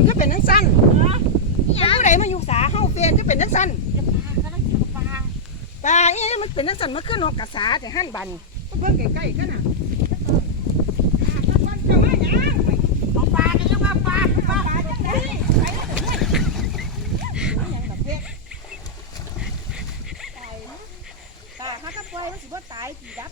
อนก็เป็นนั่สั้นผู้ใดมาอยู่สาเฮาเฟนก็เป็นนั่สั้นปลาปลาปลาเอ๊ะมันเป็นนั่สั้นมันขึ้นนอกกระสาแต่หั่นบันก็เพิ่งใกล้ๆกันน่ะตายมันสิบ่ตายกี่ดับ